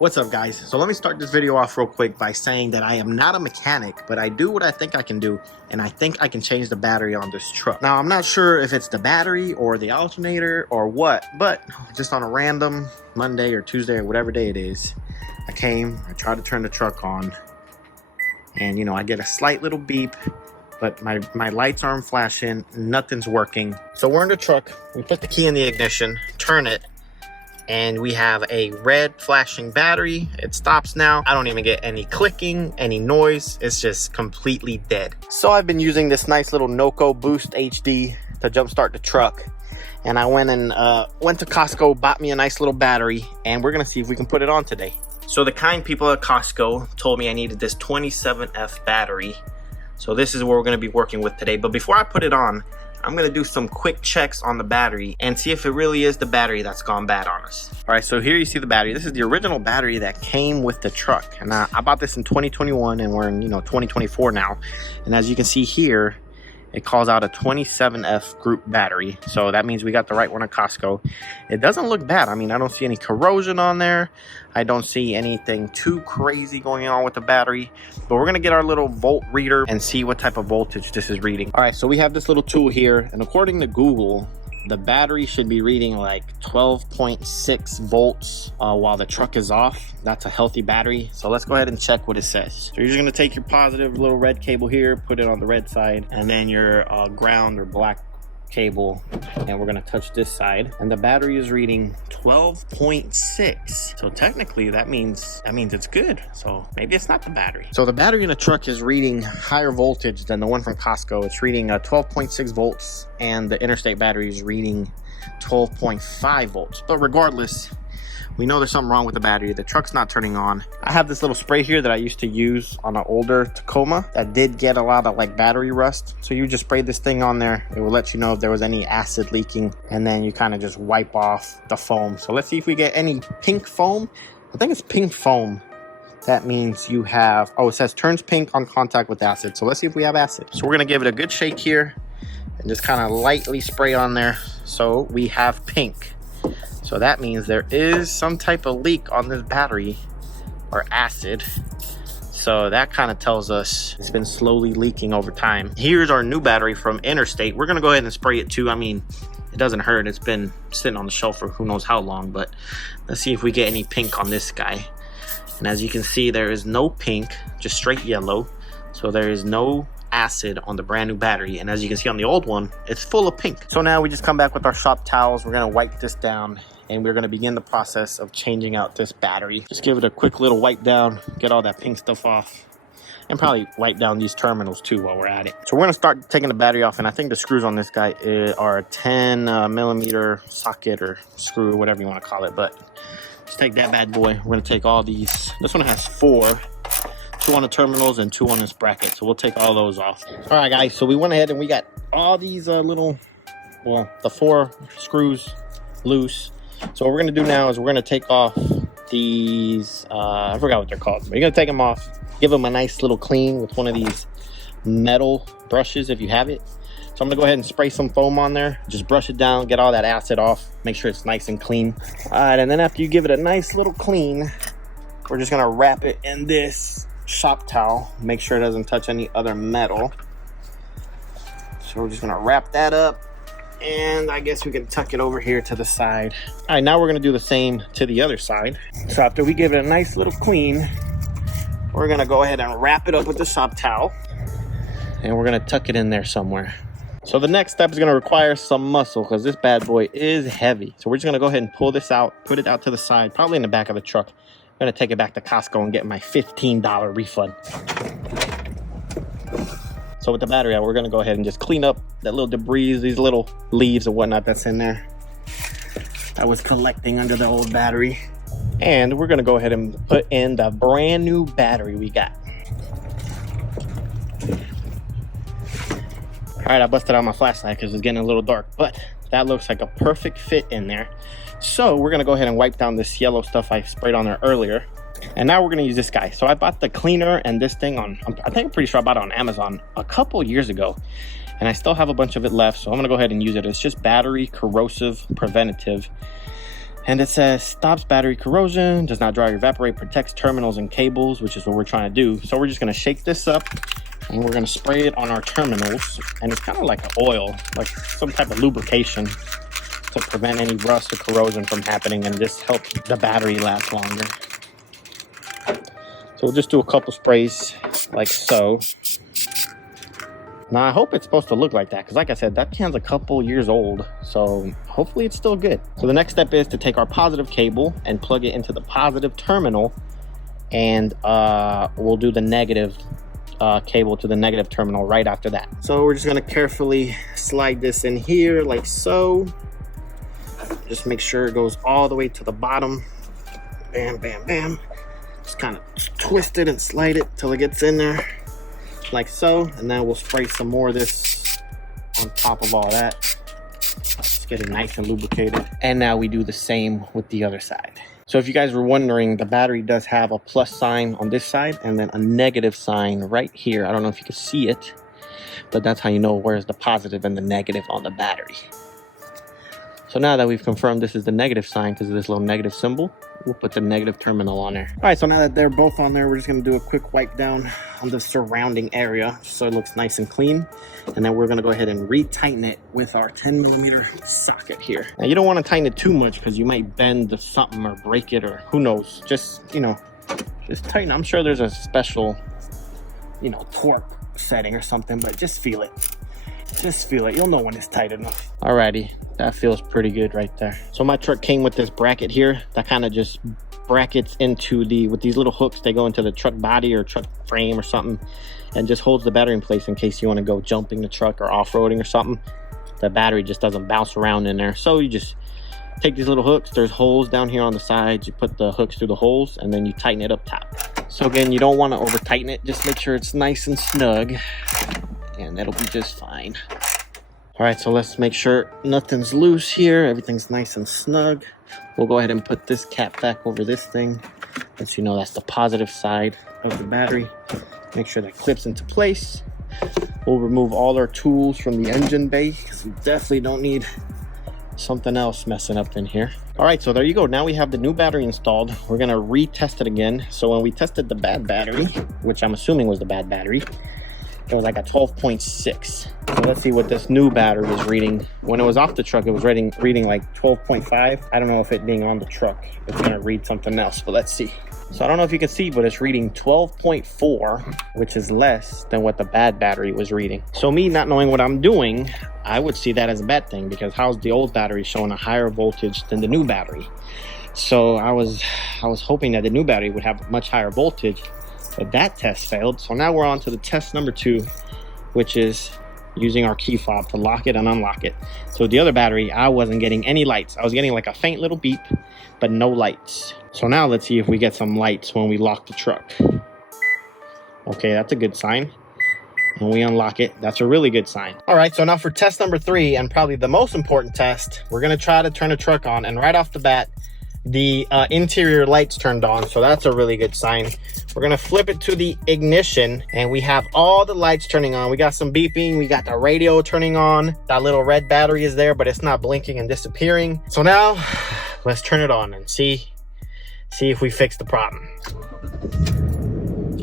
What's up, guys? So let me start this video off real quick by saying that I am not a mechanic, but I do what I think I can do, and I think I can change the battery on this truck. Now, I'm not sure if it's the battery or the alternator or what, but just on a random Monday or Tuesday or whatever day it is, I tried to turn the truck on, and I get a slight little beep, but my lights aren't flashing, nothing's working. So we're in the truck, we put the key in the ignition, turn it, and we have a red flashing battery. It stops now. I don't even get any clicking, any noise. It's just completely dead. So I've been using this nice little Noco Boost HD to jumpstart the truck. And I went to Costco, bought me a nice little battery, and we're gonna see if we can put it on today. So the kind people at Costco told me I needed this 27F battery. So this is what we're gonna be working with today. But before I put it on, I'm gonna do some quick checks on the battery and see if it really is the battery that's gone bad on us. All right, so here you see the battery. This is the original battery that came with the truck. And I bought this in 2021 and we're in 2024 now. And as you can see here, it calls out a 27F group battery. So that means we got the right one at Costco. It doesn't look bad. I mean, I don't see any corrosion on there. I don't see anything too crazy going on with the battery. But we're gonna get our little volt reader and see what type of voltage this is reading. All right, so we have this little tool here. And according to Google, the battery should be reading like 12.6 volts while the truck is off. That's a healthy battery. So let's go ahead and check what it says. So you're just gonna take your positive little red cable here, put it on the red side, and then your ground or black cable, and we're gonna touch this side, and the battery is reading 12.6. so technically that means it's good. So maybe it's not the battery. So the battery in the truck is reading higher voltage than the one from Costco. It's reading 12.6 volts, and the interstate battery is reading 12.5 volts. But regardless, we know there's something wrong with the battery. The truck's not turning on. I have this little spray here that I used to use on an older Tacoma that did get a lot of like battery rust. So you just spray this thing on there. It will let you know if there was any acid leaking, and then you kind of just wipe off the foam. So let's see if we get any pink foam. I think it's pink foam. That means you have, it says turns pink on contact with acid. So let's see if we have acid. So we're gonna give it a good shake here and just kind of lightly spray on there. So we have pink. So that means there is some type of leak on this battery or acid. So that kind of tells us it's been slowly leaking over time. Here's our new battery from Interstate. We're gonna go ahead and spray it too. I mean, it doesn't hurt. It's been sitting on the shelf for who knows how long, but let's see if we get any pink on this guy. And as you can see, there is no pink, just straight yellow. So there is no acid on the brand new battery, and as you can see on the old one, it's full of pink. So now we just come back with our shop towels. We're gonna wipe this down, and we're gonna begin the process of changing out this battery. Just give it a quick little wipe down, get all that pink stuff off, and probably wipe down these terminals too while we're at it. So we're gonna start taking the battery off, and I think the screws on this guy are a 10 millimeter socket or screw, whatever you want to call it. But let's take that bad boy. We're gonna take all these. This one has 4. 2 on the terminals and 2 on this bracket, so we'll take all those off. All right, guys, so we went ahead and we got all these the 4 screws loose. So what we're gonna do now is we're gonna take off these I forgot what they're called, but you're gonna take them off, give them a nice little clean with one of these metal brushes if you have it. So I'm gonna go ahead and spray some foam on there, just brush it down, get all that acid off, make sure it's nice and clean. All right, and then after you give it a nice little clean, we're just gonna wrap it in this shop towel, make sure it doesn't touch any other metal. So we're just gonna wrap that up, and I guess we can tuck it over here to the side. All right, now we're gonna do the same to the other side. So after we give it a nice little clean, we're gonna go ahead and wrap it up with the shop towel, and we're gonna tuck it in there somewhere. So the next step is gonna require some muscle because this bad boy is heavy. So we're just gonna go ahead and pull this out, put it out to the side, probably in the back of the truck. I'm gonna take it back to Costco and get my $15 refund. So with the battery out, we're gonna go ahead and just clean up that little debris, these little leaves and whatnot that's in there that was collecting under the old battery. And we're gonna go ahead and put in the brand new battery we got. All right, I busted out my flashlight because it's getting a little dark, but that looks like a perfect fit in there. So we're gonna go ahead and wipe down this yellow stuff I sprayed on there earlier. And now we're gonna use this guy. So I bought the cleaner and this thing I think I'm pretty sure I bought it on Amazon a couple years ago. And I still have a bunch of it left. So I'm gonna go ahead and use it. It's just battery corrosive preventative. And it says stops battery corrosion, does not dry or evaporate, protects terminals and cables, which is what we're trying to do. So we're just going to shake this up and we're going to spray it on our terminals. And it's kind of like an oil, like some type of lubrication to prevent any rust or corrosion from happening, and just help the battery last longer. So we'll just do a couple sprays like so. Now I hope it's supposed to look like that, because like I said, that can's a couple years old, so hopefully it's still good. So the next step is to take our positive cable and plug it into the positive terminal, and we'll do the negative cable to the negative terminal right after that. So we're just going to carefully slide this in here like so. Just make sure it goes all the way to the bottom. Bam, bam, bam. Just kind of twist it and slide it till it gets in there like so, and then we'll spray some more of this on top of all that. Just get it nice and lubricated. And now we do the same with the other side. So if you guys were wondering, the battery does have a plus sign on this side and then a negative sign right here. I don't know if you can see it, but that's how you know where's the positive and the negative on the battery. So now that we've confirmed this is the negative sign because of this little negative symbol, we'll put the negative terminal on there. All right, so now that they're both on there, we're just gonna do a quick wipe down on the surrounding area so it looks nice and clean. And then we're gonna go ahead and retighten it with our 10mm socket here. Now you don't wanna tighten it too much because you might bend something or break it, or who knows. Just, you know, just tighten. I'm sure there's a special, you know, torque setting or something, but just feel it. Just feel it. You'll know when it's tight enough. Alrighty, that feels pretty good right there. So my truck came with this bracket here that kind of just brackets into with these little hooks. They go into the truck body or truck frame or something, and just holds the battery in place in case you want to go jumping the truck or off-roading or something. The battery just doesn't bounce around in there. So you just take these little hooks. There's holes down here on the sides. You put the hooks through the holes and then you tighten it up top. So again, you don't want to over tighten it. Just make sure it's nice and snug, and that'll be just fine. All right, so let's make sure nothing's loose here. Everything's nice and snug. We'll go ahead and put this cap back over this thing. Let you know that's the positive side of the battery. Make sure that clips into place. We'll remove all our tools from the engine bay because we definitely don't need something else messing up in here. All right, so there you go. Now we have the new battery installed. We're gonna retest it again. So when we tested the bad battery, which I'm assuming was the bad battery, it was like a 12.6. So let's see what this new battery is reading. When it was off the truck, it was reading like 12.5. I don't know if it being on the truck, it's gonna read something else, but let's see. So I don't know if you can see, but it's reading 12.4, which is less than what the bad battery was reading. So me not knowing what I'm doing, I would see that as a bad thing, because how's the old battery showing a higher voltage than the new battery? So I was hoping that the new battery would have much higher voltage, but that test failed. So now we're on to the test number 2, which is using our key fob to lock it and unlock it. So the other battery, I wasn't getting any lights. I was getting like a faint little beep, but no lights. So now let's see if we get some lights when we lock the truck. Okay, that's a good sign. When we unlock it, that's a really good sign. All right, so now for test number 3, and probably the most important test, we're gonna try to turn the truck on, and right off the bat, the interior lights turned on, so that's a really good sign. We're gonna flip it to the ignition, and we have all the lights turning on. We got some beeping, we got the radio turning on. That little red battery is there, but it's not blinking and disappearing. So now, let's turn it on and see if we fix the problem.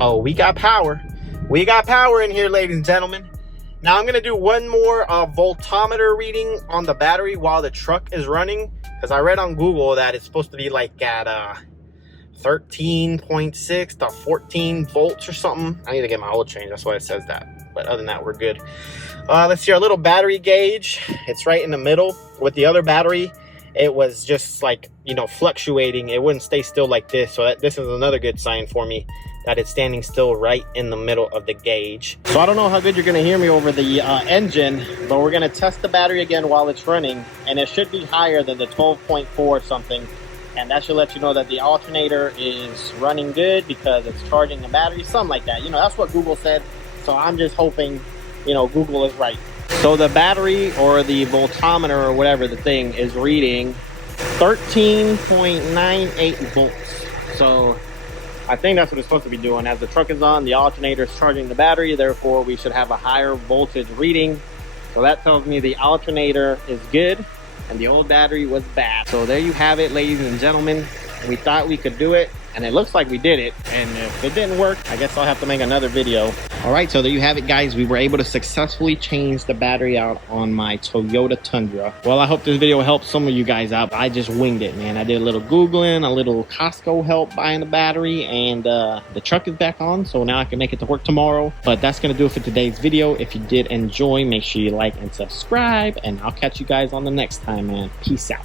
Oh, we got power. We got power in here, ladies and gentlemen. Now I'm gonna do one more voltometer reading on the battery while the truck is running, because I read on Google that it's supposed to be like at 13.6 to 14 volts or something. I need to get my oil changed, that's why it says that. But other than that, we're good. Let's see our little battery gauge. It's right in the middle. With the other battery, it was just like, you know, fluctuating. It wouldn't stay still like this. So this is another good sign for me that it's standing still right in the middle of the gauge. So I don't know how good you're gonna hear me over the engine, but we're gonna test the battery again while it's running, and it should be higher than the 12.4 something. And that should let you know that the alternator is running good because it's charging the battery, something like that. You know, that's what Google said. So I'm just hoping, you know, Google is right. So the battery or the voltometer or whatever the thing is reading 13.98 volts. So I think that's what it's supposed to be doing. As the truck is on, the alternator is charging the battery. Therefore, we should have a higher voltage reading. So that tells me the alternator is good. and the old battery was bad. So there you have it, ladies and gentlemen. We thought we could do it, and it looks like we did it. And if it didn't work, I guess I'll have to make another video. All right, so there you have it, guys. We were able to successfully change the battery out on my Toyota Tundra. Well, I hope this video helped some of you guys out. I just winged it, man. I did a little Googling, a little Costco help buying the battery, and the truck is back on, so now I can make it to work tomorrow. But that's gonna do it for today's video. If you did enjoy, make sure you like and subscribe, and I'll catch you guys on the next time, man. Peace out.